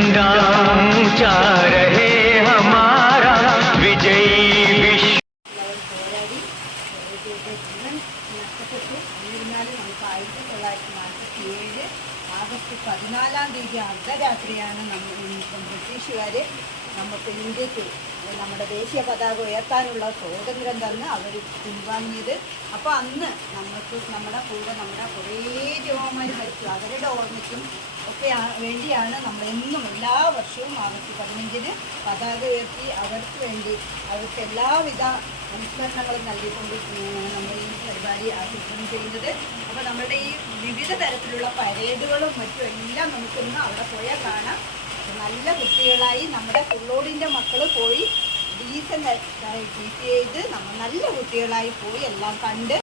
झंडा ऊंचा रहे हमारा विजयी विश्व. ആഗസ്റ്റ് 14-ാം തീയതി അർദ്ധരാത്രിയാണ് ബ്രിട്ടീഷുകാർ നമുക്ക് ഇന്ത്യക്ക് നമ്മുടെ ദേശീയ പതാക ഉയർത്താനുള്ള സ്വാതന്ത്ര്യം തന്ന് അവർ പിൻവാങ്ങിയത്. അപ്പോൾ അന്ന് നമുക്ക് നമ്മുടെ കൂടെ നമ്മുടെ കുറേ ജവാന്മാർ മരിച്ചു. അവരുടെ ഓർമ്മയ്ക്കും ഒക്കെ വേണ്ടിയാണ് നമ്മളെന്നും എല്ലാ വർഷവും ആഗസ്റ്റ് 15-ന് പതാക ഉയർത്തി അവർക്ക് വേണ്ടി അവർക്ക് എല്ലാവിധ അനുസ്മരണങ്ങളും നൽകിക്കൊണ്ട് നമ്മൾ ഈ പരിപാടി ആസൂത്രണം ചെയ്യുന്നത്. അപ്പോൾ നമ്മുടെ ഈ വിവിധ തരത്തിലുള്ള പരേഡുകളും മറ്റും എല്ലാം നമുക്കിന്ന് അവിടെ പോയാൽ കാണാം. നല്ല കുട്ടികളായി നമ്മുടെ പുള്ളോടിൻ്റെ മക്കൾ പോയി ഡീസൻ്റ് ട്രീറ്റ് ചെയ്ത് നമ്മൾ നല്ല കുട്ടികളായി പോയി എല്ലാം കണ്ട്